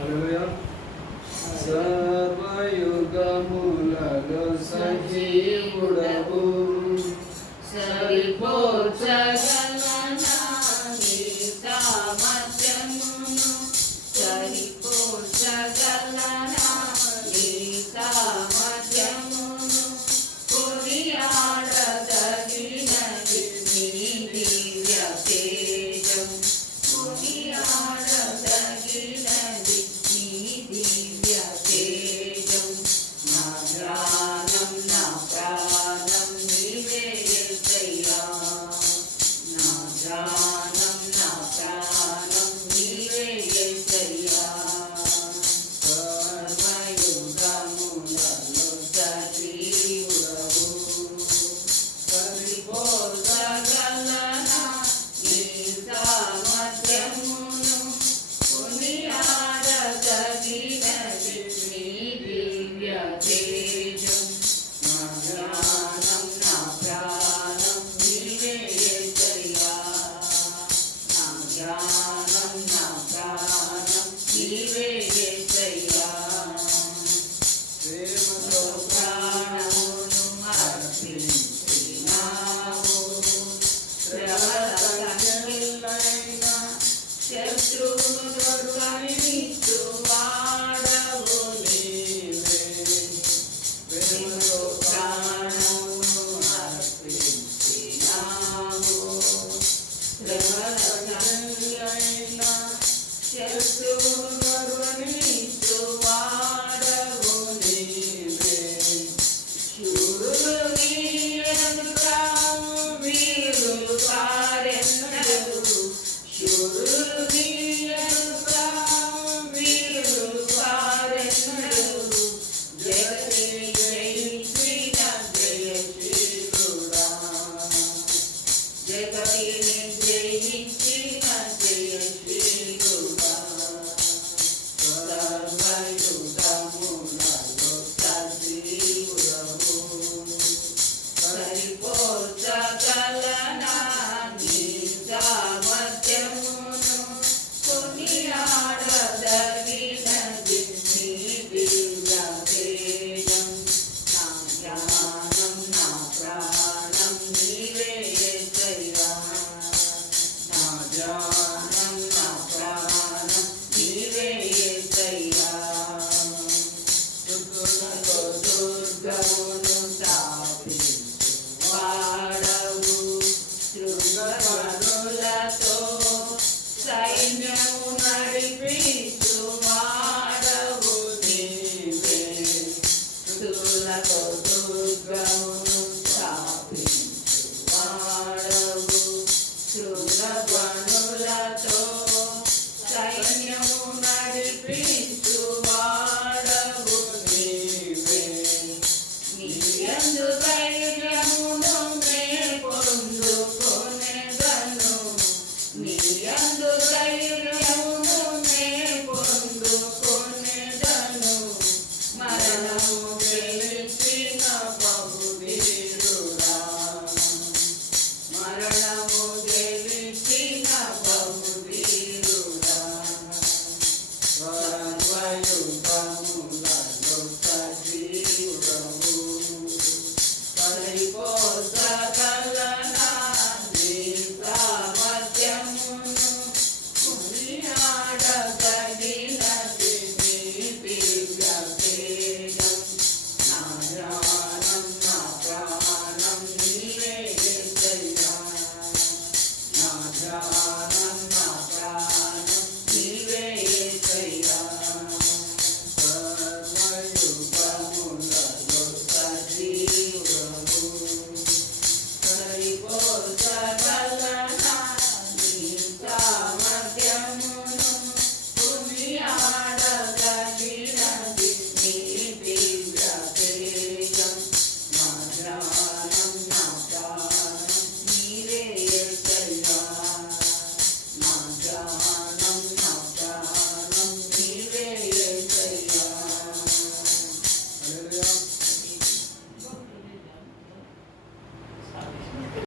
హల్లెలూయా సర్వయుగములలో సజీవుడవు సరిపోర్చగలనా Quero ser Rudramo Yeah.